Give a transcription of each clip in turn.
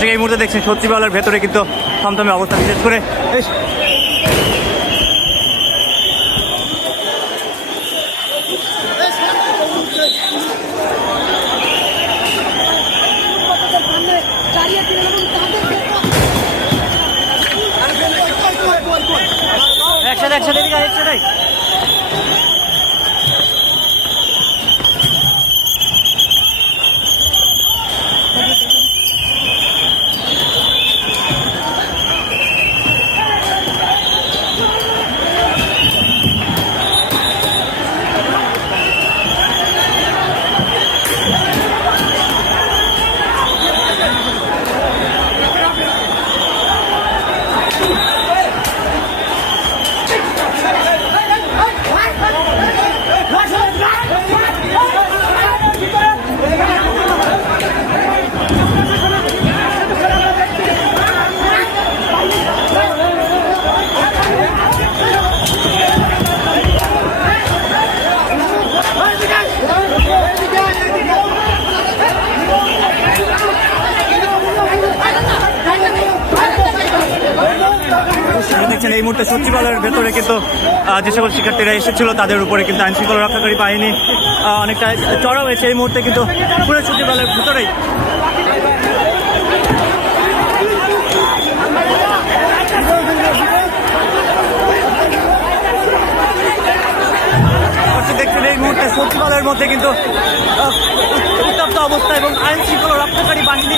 দর্শক এই মুহূর্তে দেখছেন সচিবালয়ের ভেতরে কিন্তু থমথমে অবস্থা, বিশেষ করে একসাথে এদিকে একসাথে দেখছেন এই মুহূর্তে সচিবালয়ের ভেতরে কিন্তু যে সকল শিক্ষার্থীরা এসেছিল তাদের উপরে কিন্তু আইন শৃঙ্খলা রক্ষাকারী বাহিনী অনেকটা চড়াও হয়েছে এই মুহূর্তে কিন্তু পুরো সচিবালয়ের ভেতরেই। দেখছেন এই মুহূর্তে সচিবালয়ের মধ্যে কিন্তু উত্তপ্ত অবস্থা এবং আইন শৃঙ্খলা রক্ষাকারী বাহিনী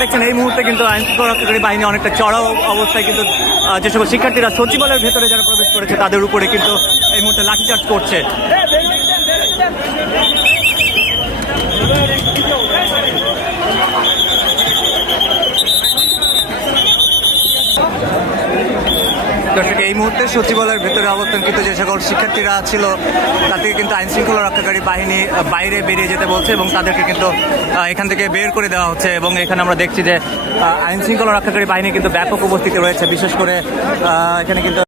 দেখছেন এই মুহূর্তে কিন্তু আইন শৃঙ্খলা রক্ষাকারী বাহিনী অনেকটা চড়াও অবস্থায় কিন্তু যে সকল শিক্ষার্থীরা সচিবালয়ের ভেতরে যারা প্রবেশ করেছে তাদের উপরে কিন্তু এই মুহূর্তে লাঠিচার্জ করছে। দর্শক এই মুহূর্তে সচিবালয়ের ভেতরে অবস্থান কিন্তু যে সকল শিক্ষার্থীরা ছিল তাদেরকে কিন্তু আইন শৃঙ্খলা রক্ষাকারী বাহিনী বাইরে বেরিয়ে যেতে বলছে এবং তাদেরকে কিন্তু এখান থেকে বের করে দেওয়া হচ্ছে। এবং এখানে আমরা দেখছি যে আইন শৃঙ্খলা রক্ষাকারী বাহিনী কিন্তু ব্যাপক উপস্থিতি রয়েছে, বিশেষ করে এখানে কিন্তু